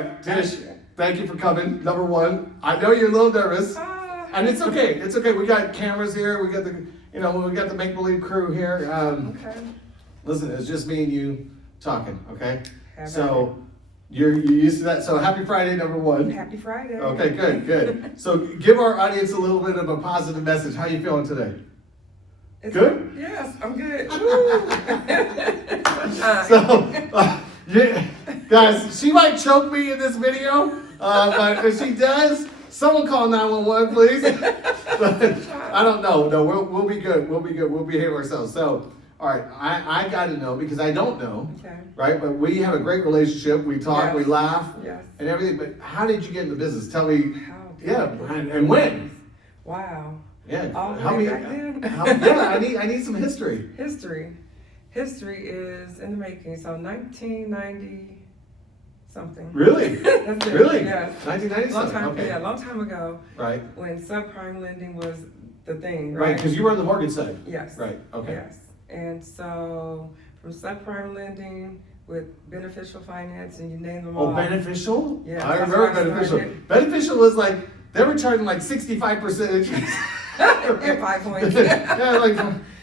right, Tish, thank you for coming. Number one, I know you're a little nervous, and it's okay. It's okay. We got cameras here. We got the make-believe crew here. Okay. Listen, it's just me and you talking, okay? Have So you're used to that. So happy Friday, number one. Happy Friday. Okay, good. So give our audience a little bit of a positive message. How you feeling today? Good? Yes, I'm good. Yeah, guys, she might choke me in this video, but if she does, someone call 911, please. But I don't know. No, we'll be good. We'll be good. We'll behave ourselves. So, all right, I got to know because I don't know, Okay. right? But we have a great relationship. We talk, Yes. we laugh, Yes. and everything. But how did you get in the business? Tell me. How did Yeah, I get and when? Wow. Yeah. All the How way many? back then? Yeah, I need some history. History is in the making. So 1990 something. Really? That's it. Really? Yes. 1990 Long something. time. Okay. Yeah, long time ago Right. when subprime lending was the thing. Right, Right. because you were on the mortgage side. Yes. Right. Okay. Yes. And so from subprime lending with beneficial finance and you name them all. Oh, beneficial? Yeah, I that's remember where I beneficial. started. Beneficial was like, they were charging like 65% interest. And 5 points. Yeah, like,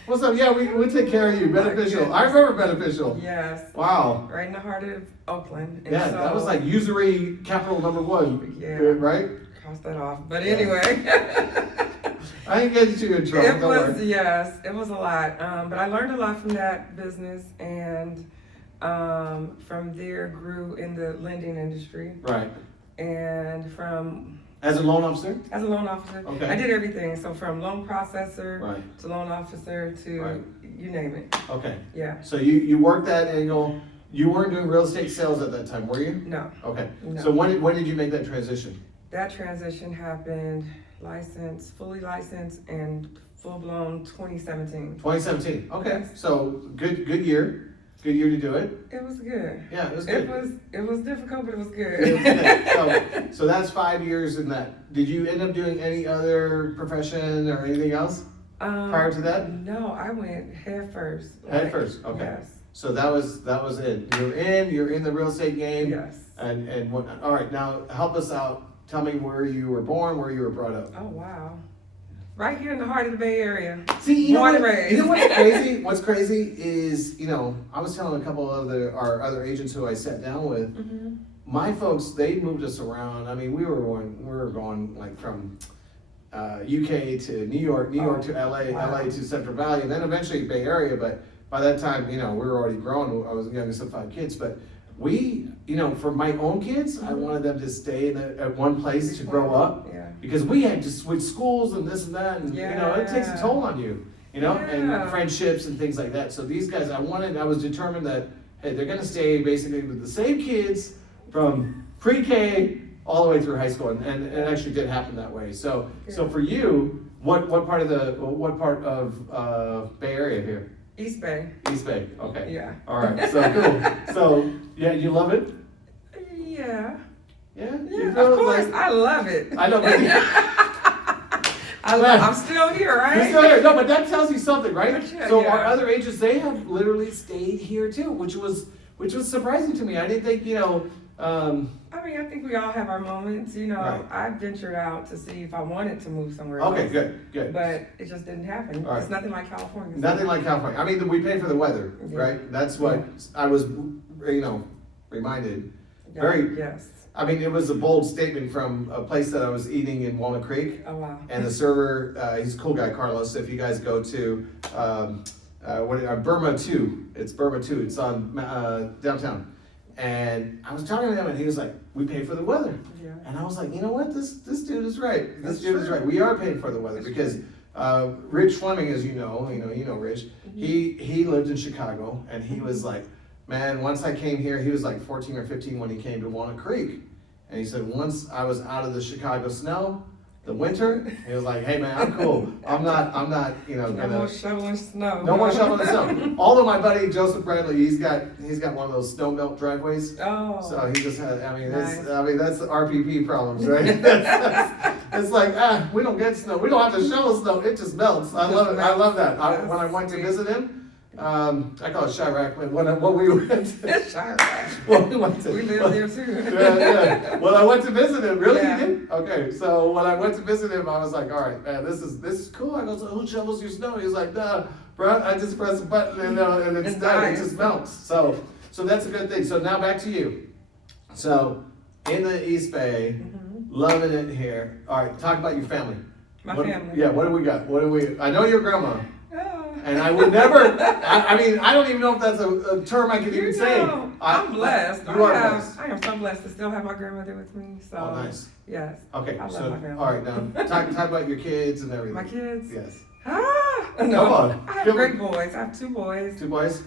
what's up? Yeah, we take care of you. my Beneficial. goodness. I remember beneficial. Yes. Wow. Right in the heart of Oakland. And Yeah, so, that was like usury capital number one. Yeah. Right? Cross that off. But Yeah. anyway. I ain't getting you in trouble. It don't was, worry. yes, it was a lot. But I learned a lot from that business and from there grew in the lending industry. Right. And from, As a loan officer? as a loan officer, Okay. I did everything. So from loan processor Right. to loan officer to Right. you name it. Okay. Yeah. So you worked that angle. You weren't doing real estate sales at that time, were you? No. Okay. No. So when did you make that transition? That transition happened fully licensed and full blown 2017. 2017. Okay. Yes. So good year. Good year to do it. It was good. Yeah, it was good. It was difficult, but it was good. It was good. So that's 5 years in that. Did you end up doing any other profession or anything else prior to that? No, I went head first. Head first. Okay. Yes. So that was it. You're in the real estate game. Yes. And what? All right. Now help us out. Tell me where you were born, where you were brought up. Oh wow. Right here in the heart of the Bay Area. See, you know Born and what? raised. You know what's crazy? What's crazy is, I was telling a couple of our other agents who I sat down with. Mm-hmm. My folks, they moved us around. I mean, we were going like from UK to New York to LA, Wow. LA to Central Valley, and then eventually Bay Area. But by that time, we were already grown. I was the youngest of 5 kids, but we, for my own kids, I wanted them to stay at one place to grow up. Yeah. Because we had to switch schools and this and that, and it takes a toll on you, and Yeah. friendships and things like that. So these guys, I was determined that, hey, they're gonna stay basically with the same kids from pre-K all the way through high school, and it actually did happen that way. So for you, what part of Bay Area here? East Bay. East Bay. Okay. Yeah. All right. So cool. So yeah, you love it. Yeah. Yeah. Yeah. You Of feel course, like- I love it. I know. But I'm still here, right? You're still here. No, but that tells you something, right? Yeah, So yeah. our other agents, they have literally stayed here too, which was surprising to me. I didn't think, I mean, I think we all have our moments. Right. I ventured out to see if I wanted to move somewhere okay, else. good. But it just didn't happen. All right. It's nothing like California. Nothing like California. I mean, we pay for the weather, Yeah. right? That's what I was, reminded. Yeah, Very- Yes. I mean, it was a bold statement from a place that I was eating in Walnut Creek. Oh, wow. And the server, he's a cool guy, Carlos. If you guys go to Burma 2, it's Burma 2. It's on downtown. And I was talking to him, and he was like, "We pay for the weather." Yeah. And I was like, "You know what? This dude is right. This That's dude is true. right. We are paying for the weather That's because Rich Fleming, as you know Rich. Mm-hmm. He lived in Chicago, and he was like, man, once I came here, he was like 14 or 15 when he came to Walnut Creek. And he said, once I was out of the Chicago snow, the winter, he was like, hey man, I'm cool. I'm not, No more shoveling snow. no more shoveling snow. Although my buddy Joseph Bradley, he's got one of those snow melt driveways. Oh. So he just had, Nice. that's the RPP problems, right? It's like, we don't get snow. We don't have to shovel snow. It just melts. I love it. I love that. When I went to visit him, I call it Chirac, but when we went to, Chirac. when we went to, We live there too. yeah. When I went to visit him, really? Yeah. You did? Okay, so when I went to visit him, I was like, all right, man, this is cool. I go, so who shovels your snow? He's like, nah, bro, I just press a button and it's done. It nice. just melts. So that's a good thing. So now back to you. So in the East Bay, loving it here. All right, talk about your family. My What- family. Yeah, what do we got? I know your grandma. Oh. And I would never, I mean, I don't even know if that's a term I can even say. I'm blessed. You are blessed. I am so blessed to still have my grandmother with me. So, Oh, nice. yes. Okay, I love so, my family. all right, now, talk about your kids and everything. My kids? Yes. Ah! Come No. on. I have Give great me- boys. I have 2 boys. 2 boys?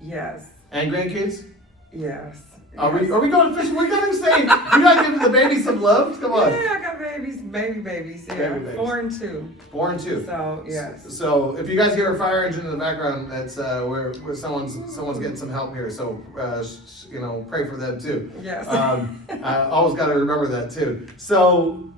Yes. And grandkids? Yes. Are Yes. we going to fish? We gotta say, you gotta give the baby some love? Come on. Yeah, I got babies. Yeah, Baby babies. 4 and 2. 4 and 2. So yes. So if you guys hear a fire engine in the background, that's where someone's getting some help here. So pray for them too. Yes. I always got to remember that too. So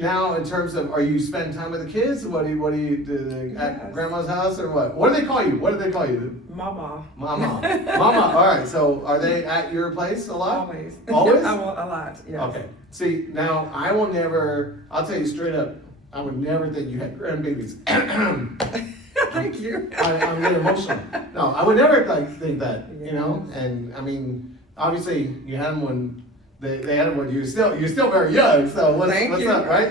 now, in terms of, are you spending time with the kids? What do you do at Yes. grandma's house or what? What do they call you? What do they call you? Mama. Mama. Mama. All right. So are they at your place a lot? Always. Always? I will a lot. Yes. Okay. See, now I'll tell you straight up, I would never think you had grandbabies. Thank you. I'm getting emotional. No, I would never think that, Yeah. And I mean, obviously you had them when they had them when you're still very young. So what's you. up, right?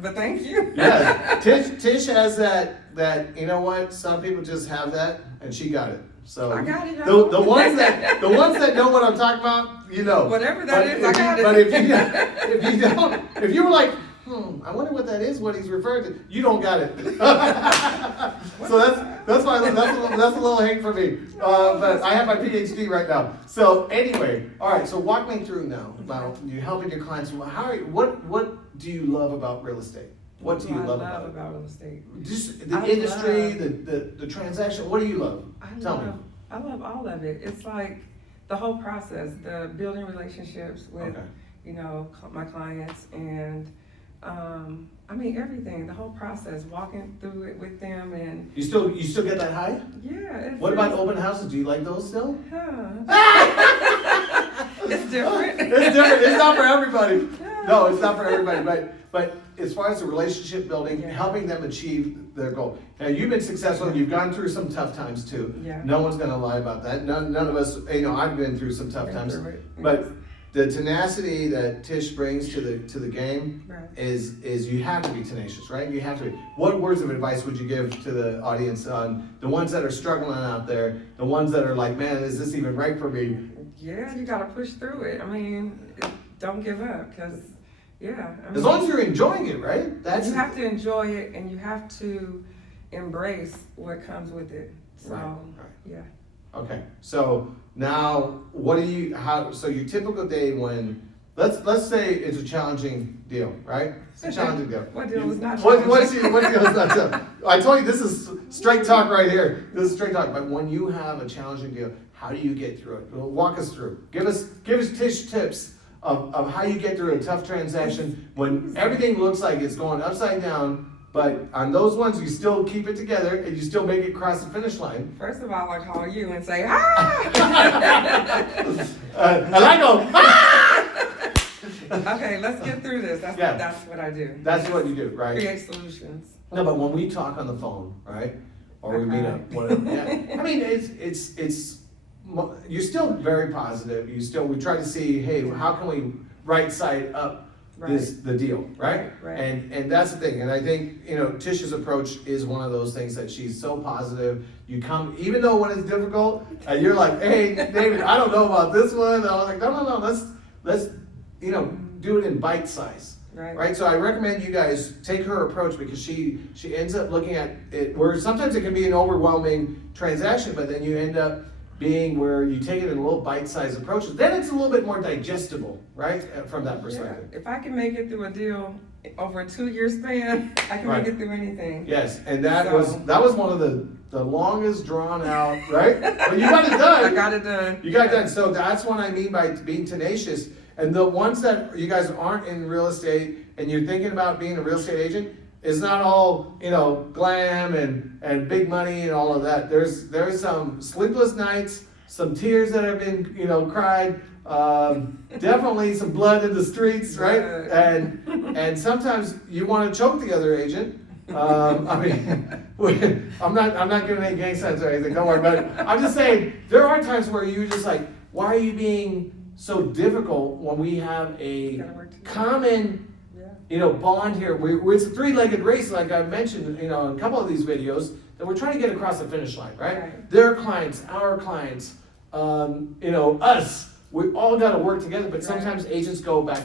But thank you. Yeah. Tish has that, you know what? Some people just have that, and she got it. So I got it, y'all. the ones that know what I'm talking about, you know. Whatever that is, I got it. But if you don't, if you were like, I wonder what that is, what he's referring to, you don't got it. So that's why that's a little hate for me. But I have my PhD right now. So anyway, all right. So walk me through now about you helping your clients. What do you love about real estate? What do you love about it? about real estate? Just the industry, the transaction. What do you love? Tell me. I love all of it. It's like the whole process, the building relationships with, my clients and, I mean, everything, the whole process, walking through it with them and. You still get that high? Yeah. What about open houses? Do you like those still? It's different. It's different. It's not for everybody. No, it's not for everybody. But as far as the relationship building, helping them achieve their goal. Now you've been successful. You've gone through some tough times too. Yeah. No one's gonna lie about that. None of us. I've been through some tough times. Through it. But the tenacity that Tish brings to the game Right. is you have to be tenacious, right? You have to be. What words of advice would you give to the audience on the ones that are struggling out there, the ones that are like, man, is this even right for me? Yeah, you gotta push through it. I mean, don't give up, because, As long as you're enjoying it, right? You have to enjoy it, and you have to embrace what comes with it. So, Right. yeah. Okay, so now so your typical day when, let's say it's a challenging deal, right? It's a challenging deal. What deal is not What challenging? deal is not challenging? I told you, this is straight talk right here. This is straight talk, but when you have a challenging deal, how do you get through it? Well, walk us through. Give us Tish tips of how you get through a tough transaction when everything looks like it's going upside down, but on those ones you still keep it together and you still make it across the finish line. First of all, I call you and say, And I go, Okay, let's get through this. That's what I do. That's what you do, right? Create solutions. No, but when we talk on the phone, right, or we meet up, whatever. Yeah. I mean, it's you're still very positive. We try to see, hey, how can we right side up the deal, right? Right. And that's the thing. And I think Tish's approach is one of those things that she's so positive. You come, even though when it's difficult, and you're like, hey, David, I don't know about this one. And I was like, no, let's do it in bite size. Right. So I recommend you guys take her approach because she ends up looking at it where sometimes it can be an overwhelming transaction, but then you end up being where you take it in a little bite-sized approach. Then it's a little bit more digestible, right? From that perspective. Yeah. If I can make it through a deal over a 2-year span, I can make it through anything. Yes, and that was one of the longest drawn out, right? But you got it done. I got it done. You got it done. So that's what I mean by being tenacious. And the ones that you guys aren't in real estate and you're thinking about being a real estate agent, it's not all, glam and big money and all of that. There's some sleepless nights, some tears that have been, cried, definitely some blood in the streets, right? And sometimes you want to choke the other agent. I mean, I'm not giving any gang signs or anything, don't worry, but I'm just saying, there are times where you're just like, why are you being so difficult when we have a common, bond here? It's a three-legged race, like I've mentioned, in a couple of these videos, that we're trying to get across the finish line, right? Their clients, our clients, us, we all got to work together, but sometimes agents go back,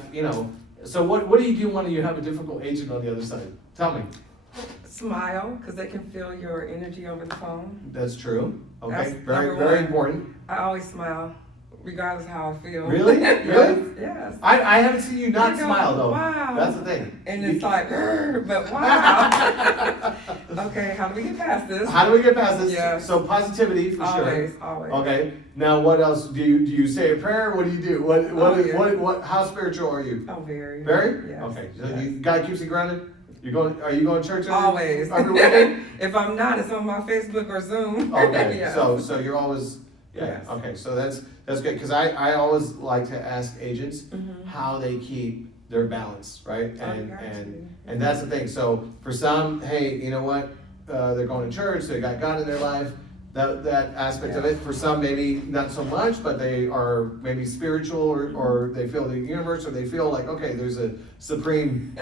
So what do you do when you have a difficult agent on the other side? Tell me. Smile, because they can feel your energy over the phone. That's true. Okay, That's very important. I always smile, regardless of how I feel. Really? Really? Yes. I haven't seen you not smile though. Wow. That's the thing. And it's like, but wow. Okay, how do we get past this? How do we get past this? Yes. So positivity for Always, sure. always. Okay. Now what else? Do you say a prayer? What do you do? What how spiritual are you? Oh, very. Very? Yes. Okay. So Yes. God keeps you grounded? Are you going to church Always. every weekend? If I'm not, it's on my Facebook or Zoom. Okay. Yeah. So you're always Yes. Okay. So that's good because I always like to ask agents Mhm. how they keep their balance, right? Oh, And got and you. and that's the thing. So for some, hey, you know what? They're going to church. They got God in their life. That aspect of it. For some, maybe not so much, but they are maybe spiritual, or they feel the universe, or they feel like, okay, there's a supreme,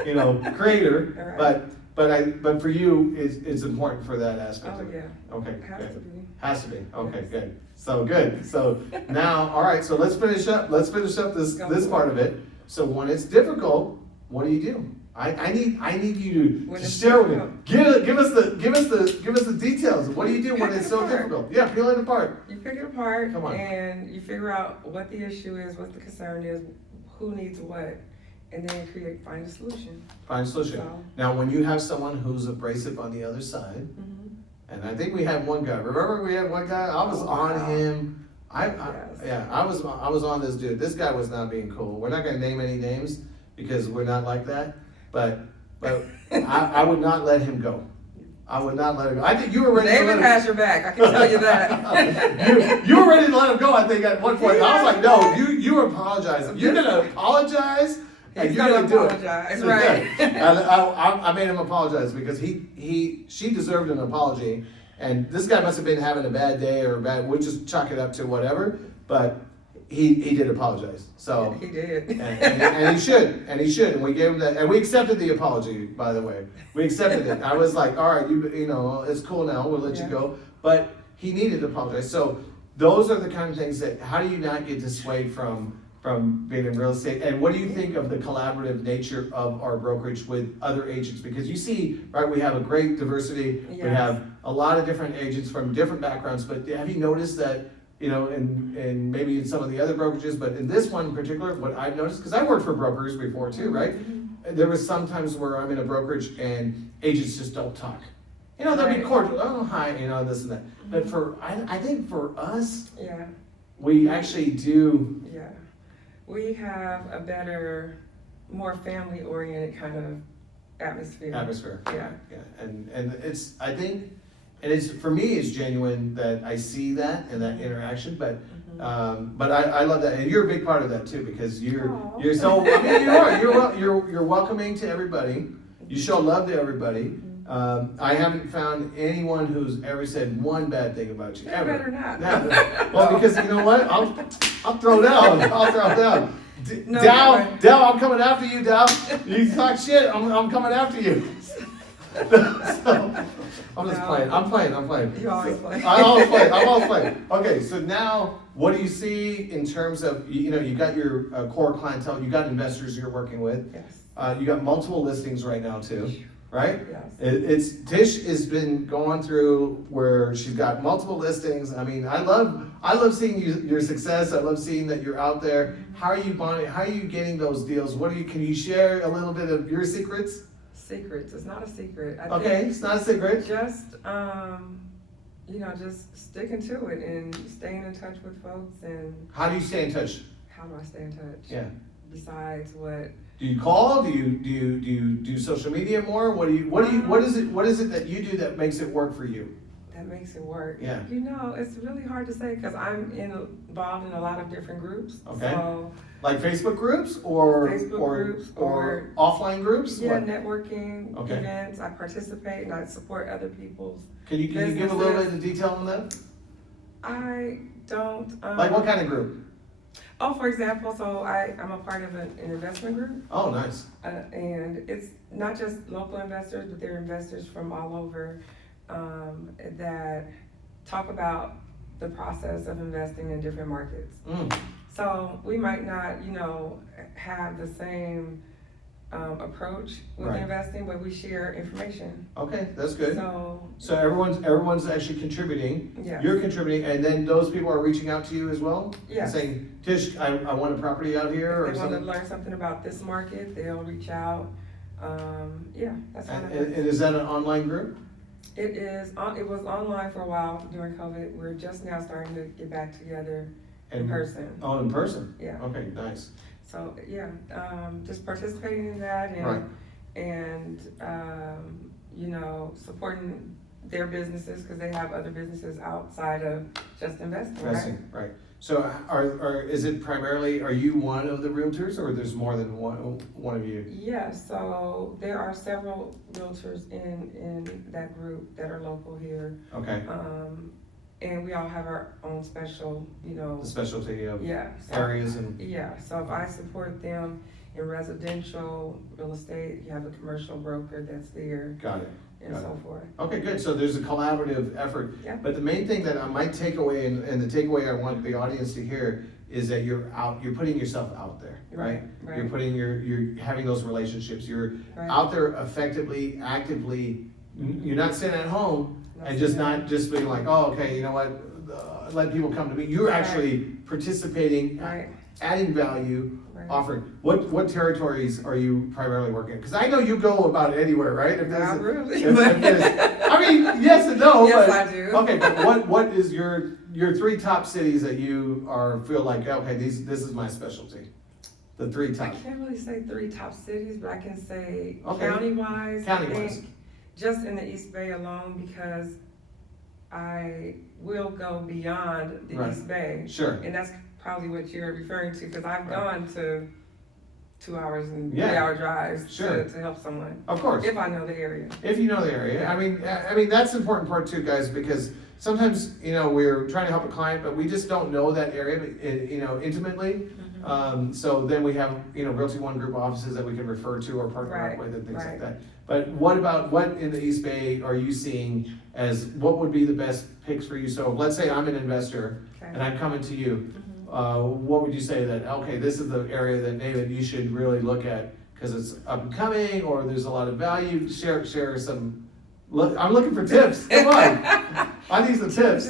creator. Right. But for you, it's important for that aspect Oh, of it. yeah. Okay. It has Good. to be. Has to be. Okay. Yes. Good. So good. So now, all right. So let's finish up this part of it. So when it's difficult, what do you do? I need you When to it's share with me. difficult. Give us the details. What do you do when Pick it's it so apart. difficult? Yeah, peel it apart. You pick it apart Come on. and you figure out what the issue is, what the concern is, who needs what, and then find a solution. Find a solution. So- Now, when you have someone who's abrasive on the other side, Mhm. and I think we had one guy. Remember we had one guy? I was on Wow. him. Yes. I was on this dude. This guy was not being cool. We're not gonna name any names because we're not like that. But I would not let him go. I would not let him go. I think you were ready to David let him has your back, I can tell you that. you were ready to let him go, I think, at one point. I was like, no, you apologize. You're gonna apologize and He's you're gonna gonna do apologize, it. right. And I made him apologize because she deserved an apology. And this guy must have been having a bad day or we'll just chalk it up to whatever, but he did apologize. So He did. and he should, and we gave him that, and we accepted the apology, by the way. We accepted it. I was like, all right, it's cool now, we'll let you Yeah. go. But he needed to apologize. So those are the kind of things that, how do you not get dissuaded from being in real estate? And what do you think of the collaborative nature of our brokerage with other agents? Because you see, right, we have a great diversity. We Yes. have a lot of different agents from different backgrounds, but have you noticed that, and maybe in some of the other brokerages, but in this one in particular, what I've noticed, because I worked for brokers before too, right? There was some times where I'm in a brokerage and agents just don't talk. They'll be Right. cordial, oh, hi, this and that. But I think for us, Yeah, we actually do, yeah. We have a better, more family-oriented kind of atmosphere. Yeah, and I think, and it's, for me, it's genuine that I see that and that interaction, but I love that, and you're a big part of that too, because Aw. you're so, I mean, you are, you're welcoming to everybody, you show love to everybody. I haven't found anyone who's ever said one bad thing about you, They ever. better not. Never. Well, because you know what, I'll throw down, No, Dow, I'm coming after you, Dow. You talk shit, I'm coming after you. So, I'm just No. playing. I'm playing. You always play. I'm always playing. Okay, so now what do you see in terms of, you got your core clientele, you got investors you're working with, Yes, you got multiple listings right now too, right? yes. Tish has been going through where she's got multiple listings. I mean, I love seeing your success. I love seeing that you're out there. How are you bonding? How are you getting those deals? Can you share a little bit of your secrets? Secrets, it's not a secret. I Okay, think it's not a secret. just, just sticking to it and staying in touch with folks. And How do you stay in touch? how do I stay in touch? Yeah. Besides what Do you call? Do you do social media more? What is it that you do that makes it work for you? That makes it work. Yeah. You know, it's really hard to say because I'm involved in a lot of different groups. Okay. So, like Facebook groups or groups or offline groups? Yeah, What? networking Okay. events. I participate and I support other people's. Can you give a little bit of detail on that? I don't. Like what kind of group? Oh, for example, so I'm a part of an investment group. Oh, nice. And it's not just local investors, but they're investors from all over that talk about the process of investing in different markets. So we might not, you know, have the same approach with Right. investing, but we share information. Okay, that's good. So everyone's actually contributing. yeah. You're contributing, and then those people are reaching out to you as well? Yeah. And saying, Tish, I want a property out here or If they want to something? learn something about this market, they'll reach out. Yeah, that's how And, that and works. is that an online group? It is, it was online for a while during COVID. We're just now starting to get back together in person. Oh, in person? Yeah. Okay, nice. So, yeah, just participating in that Right. and, you know, supporting their businesses because they have other businesses outside of just investing, right? Investing, right. So is it primarily, are you one of the realtors or there's more than one of you? Yeah, so there are several realtors in that group that are local here. Okay, And we all have our own special, you know. the specialty of Yeah. areas and, Yeah, so if I support them in residential real estate, you have a commercial broker that's there got it. and Got so forth. Okay, good. So there's a collaborative effort. Yeah. But the main thing that my takeaway and the takeaway I want the audience to hear is that you're putting yourself out there, right? Right. You're having those relationships. You're Right. out there effectively, actively. You're not sitting at home and just not just being like, oh, okay, you know what? Let people come to me. You're Right. actually participating, Right. adding value, Right. offering. What territories are you primarily working in? Because I know you go about anywhere, right? If there's Not a- really. I mean, yes and no, Yes, but I do. okay. But what is your three top cities that you feel like, okay, this is my specialty? The three I top. can't really say 3 top cities, but I can say Okay. county-wise, I County-wise. think just in the East Bay alone because I will go beyond the Right. East Bay. Sure. And that's probably what you're referring to because I've Right. gone to 2 hours and Yeah. 3-hour drives Sure. to help someone, Of course. if I know the area. If you know the area, I mean that's the important part too, guys, because sometimes we're trying to help a client, but we just don't know that area, intimately. So then we have Realty ONE Group offices that we can refer to or partner up Right, with and things like right. that. But what in the East Bay are you seeing as what would be the best picks for you? So let's say I'm an investor Okay. and I'm coming to you. What would you say that, okay, this is the area that Navid, you should really look at because it's up and coming or there's a lot of value? Share some, I'm looking for tips, come on. I need some tips.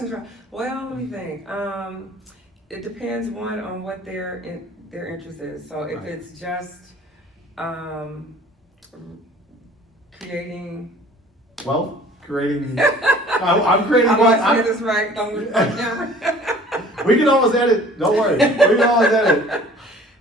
Well, let me think. It depends on what their interest is. So if Right. it's just creating. Well, creating, I'm creating I'm what, not saying this right. Don't look at the camera. we can almost edit, don't worry, we can always edit.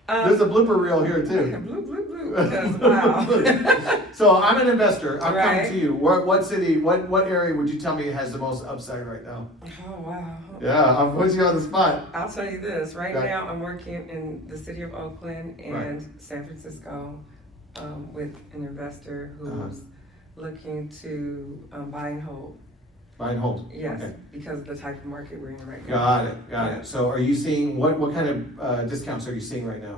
There's a blooper reel here too. Blue, blue, blue. Because, wow. So I'm an investor, I'm coming Right. to you. What city, what area would you tell me has the most upside right now? Oh, wow. Yeah, I'm putting you on the spot. I'll tell you this. Right Okay. now, I'm working in the city of Oakland and San Francisco with an investor who's looking to buy and hold. Buy and hold. Yes, Okay. because of the type of market we're in right now. Got it. Yeah. So are you seeing, what kind of discounts are you seeing right now?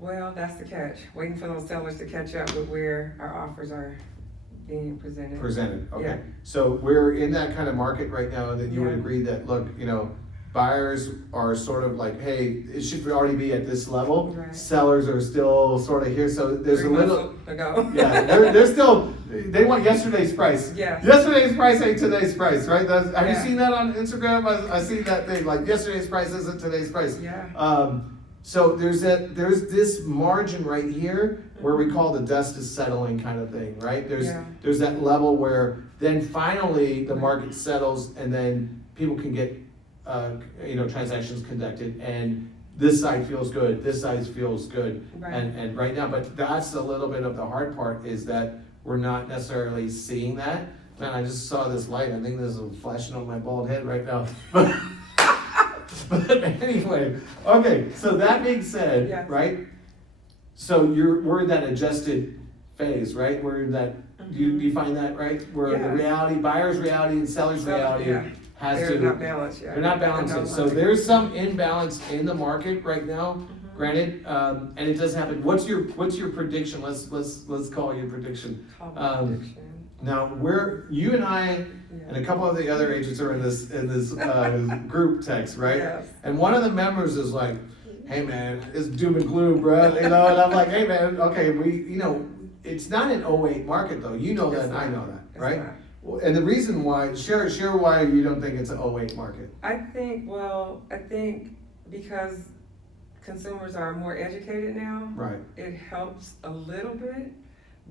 Well, that's the catch. Waiting for those sellers to catch up with where our offers are being presented. Okay. Yeah. So we're in that kind of market right now that you would Yeah. agree that, look, buyers are sort of like, hey, it should already be at this level. Right. Sellers are still sort of here, so there's 3 a little, months ago. yeah, they're still, they want yesterday's price. Yes. Yesterday's price ain't today's price, right? Have you Yeah. seen that on Instagram? I see that thing, like yesterday's price isn't today's price. Yeah. So there's this margin right here where we call the dust is settling kind of thing, right? There's that level where then finally the market settles and then people can get transactions conducted and this side feels good, this side feels good, Right. and right now, but that's a little bit of the hard part, is that we're not necessarily seeing that. Man, I just saw this light, I think this is flashing on my bald head right now. But anyway, okay, so that being said, Yes. right? So we're in that adjusted phase, right? We're in that, do you find that, right? Where the Yes. reality, buyer's reality and seller's reality Yeah. has They're to. not balanced yet. They're not balancing, so there's some imbalance in the market right now, Mhm. granted, and it does happen. What's your prediction? Let's call your prediction. Prediction. Now, you and I and a couple of the other agents are in this group text, right? Yes. And one of the members is like, "Hey man, it's doom and gloom, bro." You know, and I'm like, "Hey man, okay, it's not an '08 market though. You know that, It's and I not. know that, It's right?" not. Well, and the reason why, share why you don't think it's an '08 market. I think because consumers are more educated now, Right. it helps a little bit.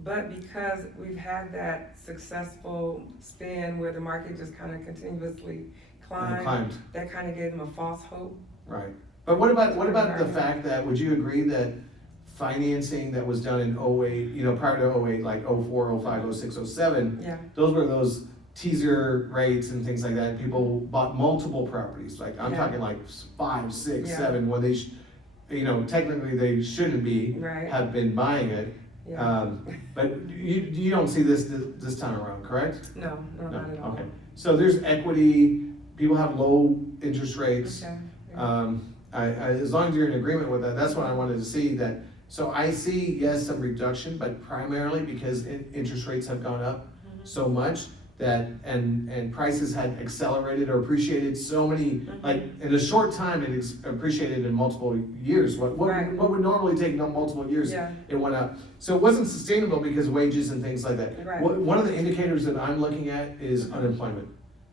But because we've had that successful spin where the market just kind of continuously climbed, that kind of gave them a false hope. Right. But what about the fact that, would you agree that financing that was done in '08, prior to '08, like '04, '05, '06, '07, Yeah. those were those teaser rates and things like that, and people bought multiple properties, like, I'm Yeah. talking like 5, 6, Yeah. 7, when they, technically they shouldn't be, Right. have been buying it. Yeah. But you don't see this time around, correct? No, not at all. Okay. So there's equity, people have low interest rates. Okay. Yeah. As long as you're in agreement with that, that's what I wanted to see, that, so I see, yes, some reduction, but primarily because interest rates have gone up so much that, and prices had accelerated or appreciated so many, like, in a short time, it appreciated in multiple years. What Right. would normally take multiple years, Yeah. it went up. So it wasn't sustainable because wages and things like that. Right. One of the indicators that I'm looking at is unemployment.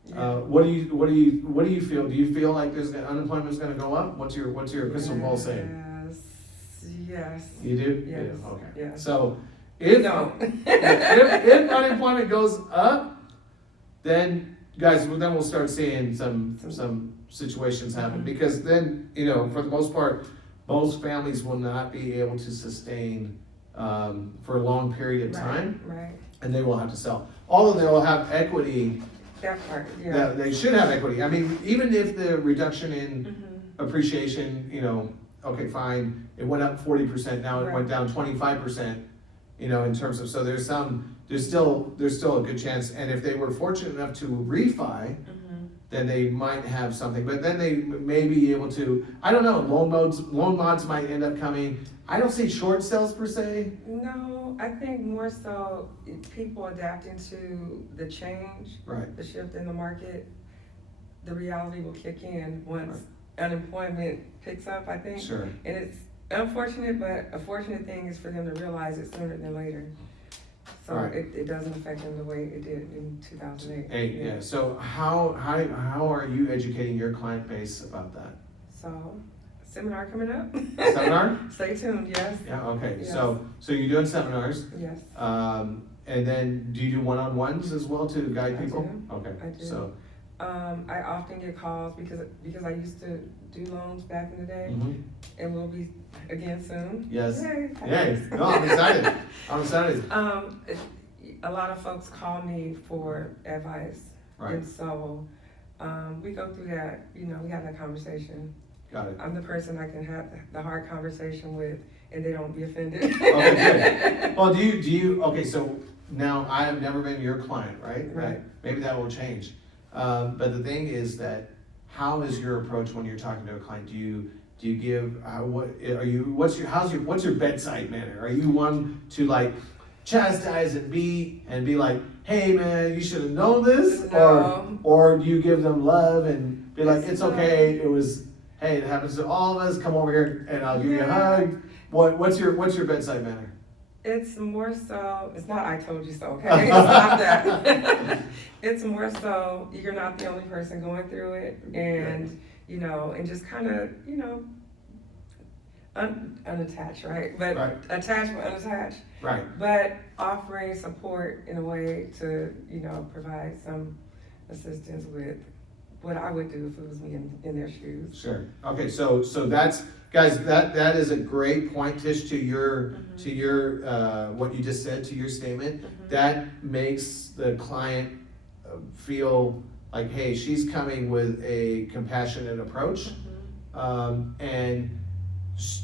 Yeah. What do you feel? Do you feel like unemployment's gonna go up? What's your crystal ball saying? Yes. You do? Yes. You do, okay. Yes. So, if if unemployment goes up, then, guys, then we'll start seeing some situations happen, because then, for the most part, most families will not be able to sustain, for a long period of time, Right. and they will have to sell. Although they will have equity, That part, yeah. that they should have equity. I mean, even if the reduction in appreciation, okay, fine, it went up 40%, now it Right. went down 25%, in terms of, so there's still a good chance, and if they were fortunate enough to refi, then they might have something, but then they may be able to, I don't know, loan mods might end up coming. I don't see short sales per se. No, I think more so people adapting to the change, Right. the shift in the market, the reality will kick in once unemployment picks up, I think. Sure. And it's unfortunate, but a fortunate thing is for them to realize it sooner than later. So Right. it doesn't affect them the way it did in 2008. Yeah. So how are you educating your client base about that? So, seminar coming up. Seminar? Stay tuned, yes. Yeah, okay, Yes. so you're doing seminars, Yes. and then do you do one-on-ones as well to guide I people? do. Okay, I do. so, I often get calls because I used to do loans back in the day, and will be again soon. yes, Yay. yay, no, I'm excited, I'm excited. A lot of folks call me for advice. Right. And so, we go through that, we have that conversation. Got it. I'm the person I can have the hard conversation with, and they don't be offended. Okay, good. Well, do you, okay, so now I have never been your client, right? Right. Maybe that will change. But the thing is that, how is your approach when you're talking to a client? Do you give, what's your bedside manner? Are you one to like chastise and beat and be like, hey man, you should have known this? No. Or do you give them love and be like, it's No. okay, hey, it happens to all of us, come over here and I'll give you a hug. What's your bedside manner? It's more so, it's not I told you so, okay? It's not that. It's more so, you're not the only person going through it, and, and just kind of, unattached, right? But Right. attached but unattached. Right. But offering support in a way to, provide some assistance with what I would do if it was me in their shoes. Sure. Okay, so that's, guys, that is a great point, Tish, to your what you just said, to your statement. That makes the client feel like, hey, she's coming with a compassionate approach. And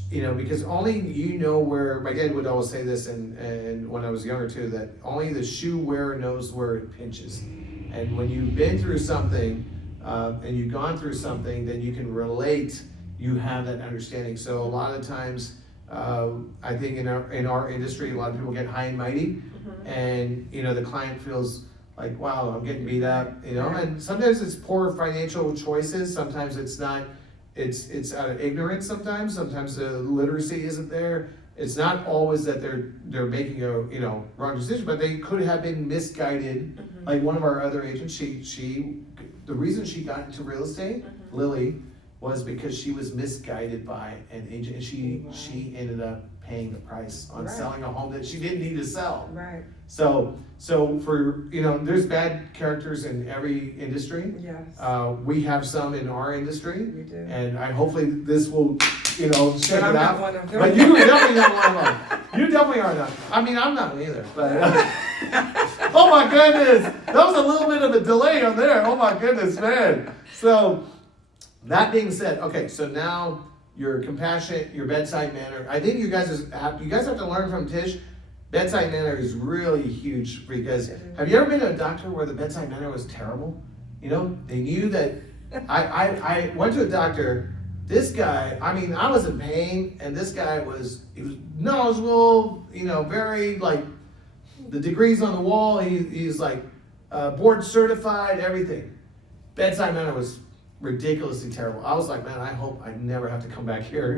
because only you know where, my dad would always say this, and when I was younger too, that only the shoe wearer knows where it pinches. And when you've been through something, and you've gone through something, then you can relate, you have that understanding. So a lot of times, I think in our industry, a lot of people get high and mighty, and the client feels like, wow, I'm getting beat up, and sometimes it's poor financial choices, sometimes it's not, it's out of ignorance sometimes the literacy isn't there. It's not always that they're making a wrong decision, but they could have been misguided. Like one of our other agents, the reason she got into real estate, Lily, was because she was misguided by an agent, and she ended up paying the price on selling a home that she didn't need to sell. Right. So for there's bad characters in every industry. Yes. We have some in our industry. We do. And hopefully this will shake it I'm out. not one of them. But you definitely not one of them. You definitely are not. I mean, I'm not either. But oh my goodness, that was a little bit of a delay on there. Oh my goodness, man. So that being said, okay, so now your compassionate, your bedside manner. I think you guys have to learn from Tish. Bedside manner is really huge, because have you ever been to a doctor where the bedside manner was terrible? They knew that. I went to a doctor. This guy, I mean, I was in pain, and this guy he was knowledgeable. Very like the degrees on the wall. He's like board certified, everything. Bedside manner was ridiculously terrible. I was like, man, I hope I never have to come back here.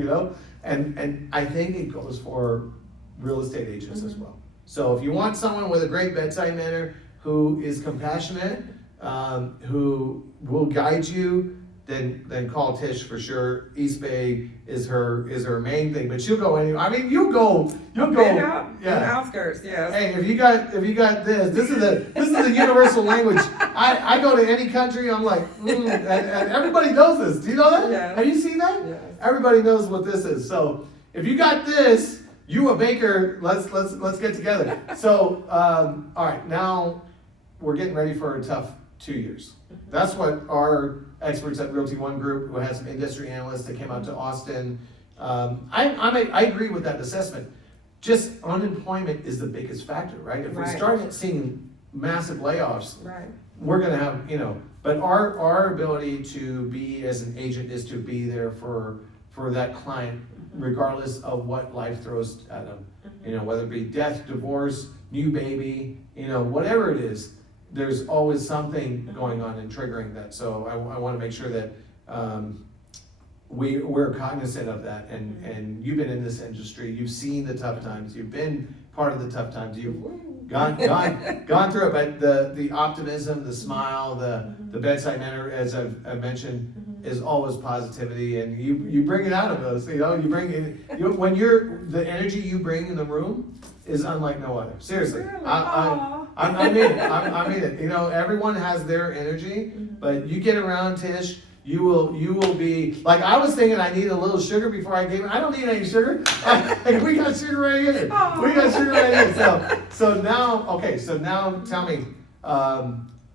And I think it goes for real estate agents as well. So if you want someone with a great bedside manner, who is compassionate, who will guide you, then call Tish for sure. East Bay is her main thing, but she'll go anywhere. I mean, you'll go. In the outskirts, yes. Hey, if you got this is a universal language. I go to any country, I'm like, and everybody knows this. Do you know that? Yes. Have you seen that? Yes. Everybody knows what this is. So if you got this, you a baker, let's get together. So all right, now we're getting ready for a tough 2 years. That's what our experts at Realty ONE Group, who has some industry analysts that came out to Austin, I agree with that assessment. Just unemployment is the biggest factor, right? If we start seeing massive layoffs, we're gonna have, but our ability to be as an agent is to be there for that client, regardless of what life throws at them. Whether it be death, divorce, new baby, whatever it is, there's always something going on and triggering that. So I want to make sure that we're cognizant of that. And you've been in this industry, you've seen the tough times, you've been part of the tough times, you've gone through it. But the optimism, the smile, the bedside manner, as I've mentioned, is always positivity, and you bring it out of us. You bring it when the energy you bring in the room is unlike no other. Seriously, Really? I mean it. I mean it. Everyone has their energy, but you get around Tish, you will be like, I was thinking I need a little sugar before I came in. I don't need any sugar. We got sugar right here. We got sugar right here. So now tell me,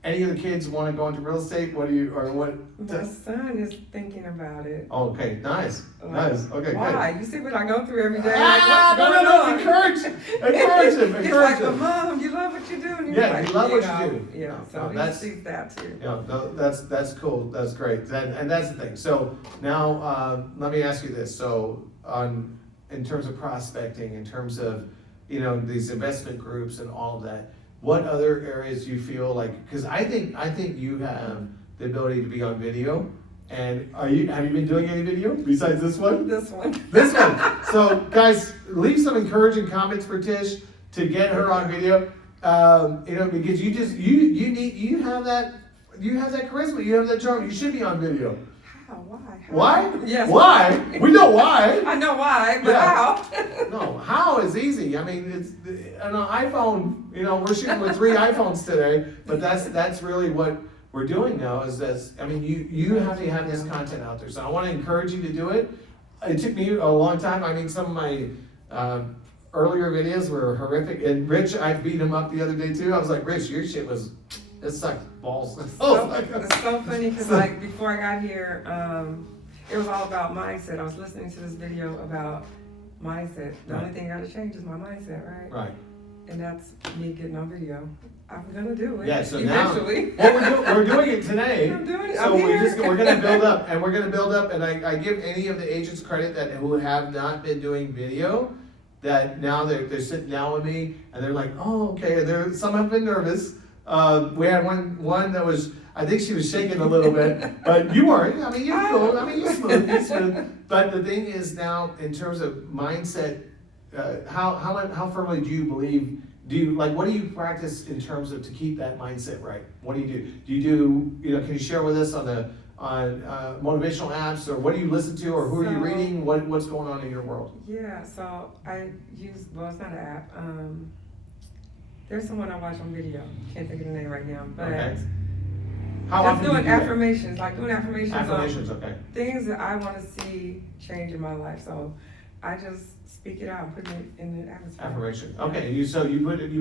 any of the kids want to go into real estate? What? My son is thinking about it. Okay, nice. Okay, why? good. You see what I go through every day? No, encourage him. He's like, but Mom, you love what you do. And You love what you do. Yeah, so he sees that too. That's cool. That's great. And that's the thing. So now, let me ask you this. So in terms of prospecting, in terms of these investment groups and all of that, what other areas do you feel like? Because I think you have the ability to be on video. And have you been doing any video besides this one? This one. So guys, leave some encouraging comments for Tish to get her on video. Because you have that charisma, you have that charm. You should be on video. How? Why? Why? Yes. Why? We know why. I know why, but how? No, how is easy. I mean, it's an iPhone. We're shooting with 3 iPhones today, but that's really what we're doing now is that, I mean, you have to have this content out there. So I want to encourage you to do it. It took me a long time. I mean, some of my earlier videos were horrific. And Rich, I beat him up the other day too. I was like, Rich, your shit it sucked balls. It's so funny because like before I got here, it was all about mindset. I was listening to this video about mindset. The only thing I gotta change is my mindset, right? Right. And that's me getting on video. I'm gonna do it. Yeah, so eventually. Well, we're doing it today. I'm doing it. So I'm we're gonna build up, and I give any of the agents credit who have not been doing video, that now they're sitting down with me and they're like, oh, okay. Some have been nervous. We had one that was, I think she was shaking a little bit, but you weren't. I mean, you're cool. I mean, you're smooth. But the thing is now, in terms of mindset, how firmly do you believe? What do you practice in terms of to keep that mindset right? What do you do? Do you can you share with us on motivational apps, or what do you listen to, or who are you reading? What's going on in your world? Yeah, so I use, well, it's not an app. There's someone I watch on video. Can't think of the name right now, but okay. How often doing do you do affirmations, like doing affirmations. Affirmations, okay. Things that I want to see change in my life. So I just speak it out, put it in the atmosphere. Affirmation. Okay, you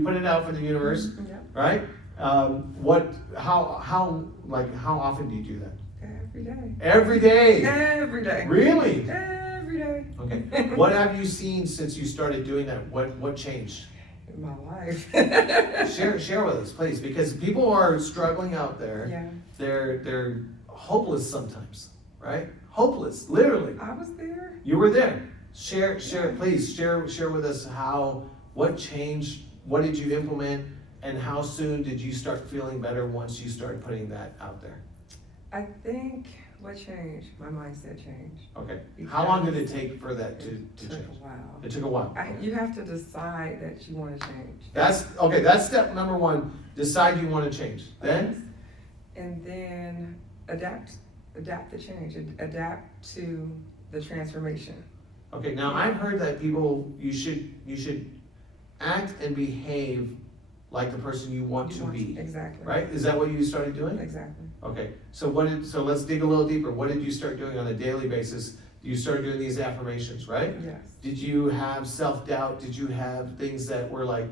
put it out for the universe, right? How often do you do that? Every day. Every day. Every day. Really? Every day. Okay. What have you seen since you started doing that? What changed? In my life. Share with us, please, because people are struggling out there. Yeah. They're hopeless sometimes, right? Hopeless, literally. I was there. You were there. Share, please share with us what changed, what did you implement, and how soon did you start feeling better once you started putting that out there? I think what changed, my mindset changed. Okay. How long did it take for that to change? It took a while. It took a while. You have to decide that you want to change. That's step number one. Decide you want to change. Then? And then adapt the change, adapt to the transformation. Okay, now I've heard that you should act and behave like the person you want to be. Exactly. Right? Is that what you started doing? Exactly. Okay, so let's dig a little deeper. What did you start doing on a daily basis? You started doing these affirmations, right? Yes. Did you have self-doubt? Did you have things that were like,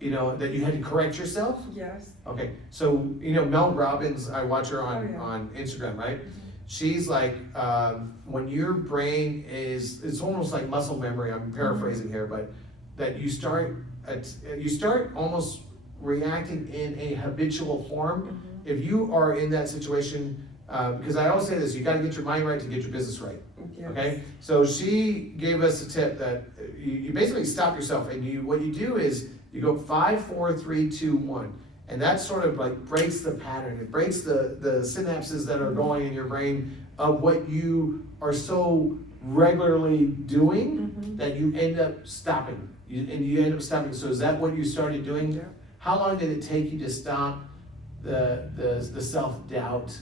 that you had to correct yourself? Yes. Okay, so Mel Robbins, I watch her Oh, on Instagram, right? Mm-hmm. She's like, when your brain it's almost like muscle memory. I'm paraphrasing here, but that you start almost reacting in a habitual form. Mm-hmm. If you are in that situation, because I always say this, you got to get your mind right to get your business right. Yes. Okay, so she gave us a tip that you basically stop yourself, and what you do is you go 5, 4, 3, 2, 1. And that sort of like breaks the pattern. It breaks the synapses that are going in your brain of what you are so regularly doing that you end up stopping. You end up stopping. So is that what you started doing? Yeah. How long did it take you to stop the self-doubt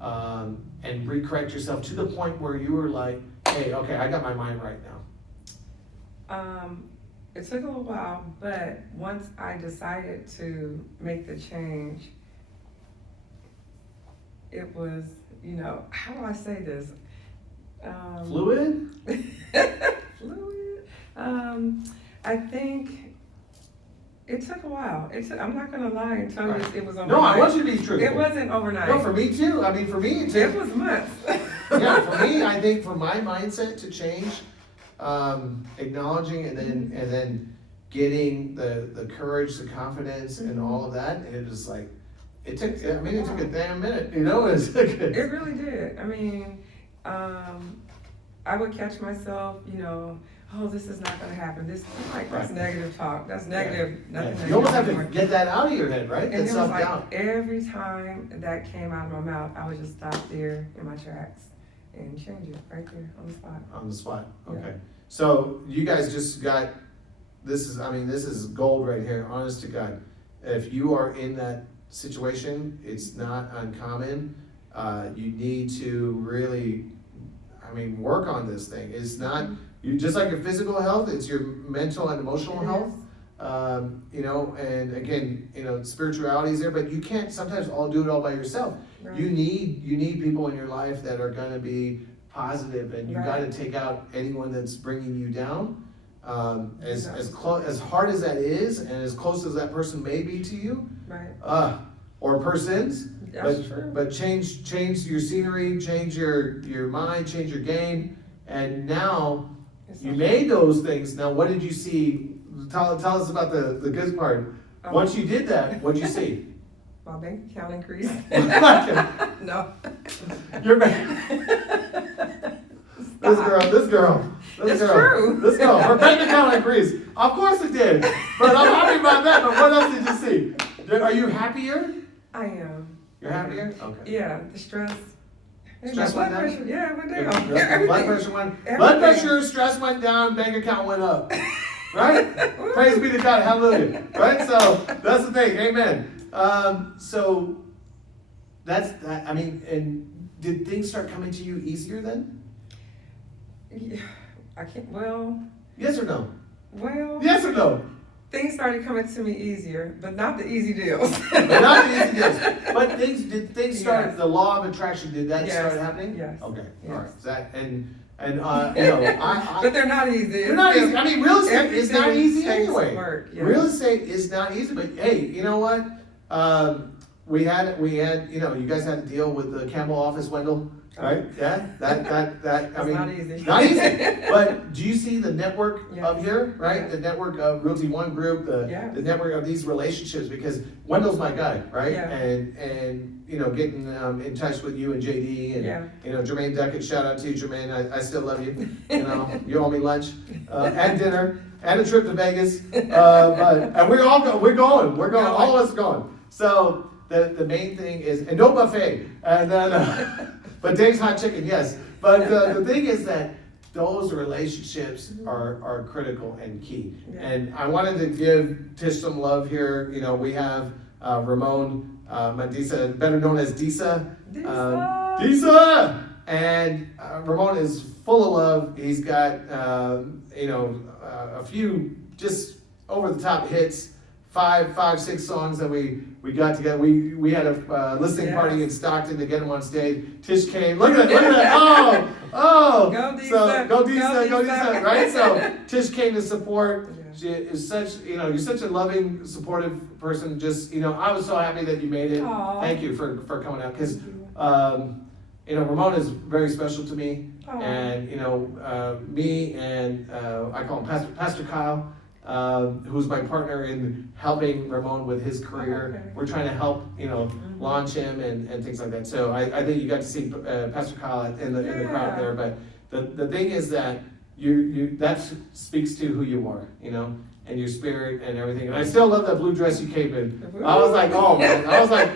and recorrect yourself to the point where you were like, hey, okay, I got my mind right now? It took a little while, but once I decided to make the change, it was, how do I say this? Fluid? Fluid. I think it took a while. I'm not gonna lie and tell you it was overnight. No, I want you to be truthful. It wasn't overnight. No, for me too. I mean, for me it took. It was months. Yeah, for me, I think for my mindset to change, acknowledging and then getting the courage, the confidence, and all of that, and it was like, it took a damn minute, It's like it really did. I mean, I would catch myself, oh, this is not gonna happen. That's negative talk. That's negative. Nothing. You almost have to get that out of your head, right? And it was self-doubt. every time that came out of my mouth, I would just stop there in my tracks and change it right there on the spot. On the spot, okay. Yeah. So you guys just got, this is gold right here, honest to God. If you are in that situation, it's not uncommon. You need to really, work on this thing. It's not, just like your physical health, it's your mental and emotional health. You know, and again, you know, spirituality is there, but you can't sometimes all do it all by yourself. Right. You need people in your life that are going to be positive, and you Right. got to take out anyone that's bringing you down. As Exactly. as hard as that is, and as close as that person may be to you, Right. or persons, That's true. but change your scenery, change your mind, change your game, and now It's you okay. made those things. Now, what did you see? Tell us about the good part. Oh. Once you did that, what'd you see? My bank account increased. No. Your bank. This girl. It's true. This girl. Her bank account increased. Of course it did. But I'm happy about that. But what else did you see? Are you happier? I am. You're happier? Okay. Yeah, the stress. Stress My went blood down? pressure, yeah, it went down. Blood Everything. pressure went. Everything. Blood pressure, stress went down. Bank account went up. Right? Praise be to God. Hallelujah. Right? So that's the thing. Amen. So that's that. I mean, and did things start coming to you easier then? Yeah, I can't, well, Yes or no? Yes or no? things started coming to me easier, but not the easy deals. But not the easy deals. But did things start, Yes. the law of attraction, did that Yes. start happening? Yes. Okay, Yes. all right. Zach, and you know, But they're not easy. they're not easy. I mean, real estate is not Everything easy takes anyway. work, yes. Real estate is not easy, but hey, you know what? We had, you know, you guys had to deal with the Campbell office, Wendell, right? Yeah, that, I It's mean. not easy. Not easy, but do you see the network Yes. of here, right? Yes. The network of Realty ONE Group, Yes. the network of these relationships, because Wendell's my guy, right? Yeah. And you know, getting in touch with you and JD and, Yeah. you know, Jermaine Duckett, shout out to you, Jermaine, I still love you. You know, you owe me lunch, and dinner, and a trip to Vegas, and we're going, all of us going. So the main thing is, and no buffet, and then, but Dave's hot chicken, yes. But the thing is that those relationships are critical and key. Yeah. And I wanted to give Tish some love here. You know, we have Ramon Mandisa, better known as Disa. Disa! And Ramon is full of love. He's got, you know, a few just over the top hits, five, 6 songs that we got together. We had a listening party in Stockton to get him on stage. Tish came. Look at that! Oh! Go Disa. So go Disa, Go Disa. right? So Tish came to support. Yeah. She is such, you know, you're such a loving, supportive person. Just, you know, I was so happy that you made it. Aw. Thank you for coming out, because, Thank you. you know, Ramon is very special to me. Aw. And, you know, me and I call him Pastor Kyle, who's my partner in helping Ramon with his career. Okay. We're trying to help, you know, Mhm. launch him and things like that. So I think you got to see Pastor Kyle in the crowd Yeah. there. But the thing is that you that speaks to who you are, you know, and your spirit and everything. And I still love that blue dress you came in. I was like, oh man, I was like,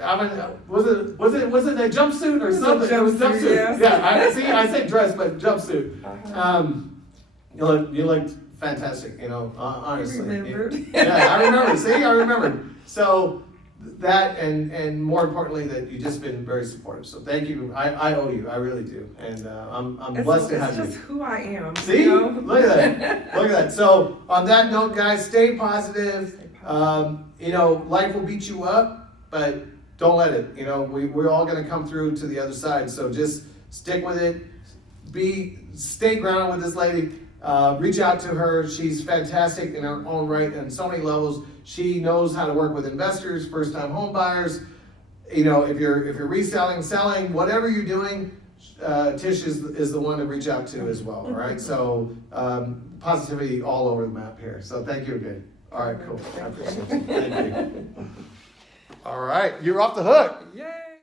I mean, was it a jumpsuit or It was a something? It was a jumpsuit, yes. Yeah, I say dress, but jumpsuit. Uh-huh. You looked fantastic, you know, honestly. You remembered. Yeah, I remember. See, I remembered. So that and more importantly that you've just been very supportive. So thank you. I owe you. I really do. And I'm blessed to have It's just you. who I am. See? You know? Look at that. Look at that. So on that note, guys, stay positive. You know, life will beat you up, but don't let it. You know, we're all going to come through to the other side. So just stick with it. Stay grounded with this lady. Reach out to her. She's fantastic in her own right on so many levels. She knows how to work with investors, first-time home buyers. You know, if you're reselling, selling, whatever you're doing, Tish is the one to reach out to as well. All right. So positivity all over the map here. So thank you again. All right, cool. I appreciate you. Thank you. All right, you're off the hook. Yay!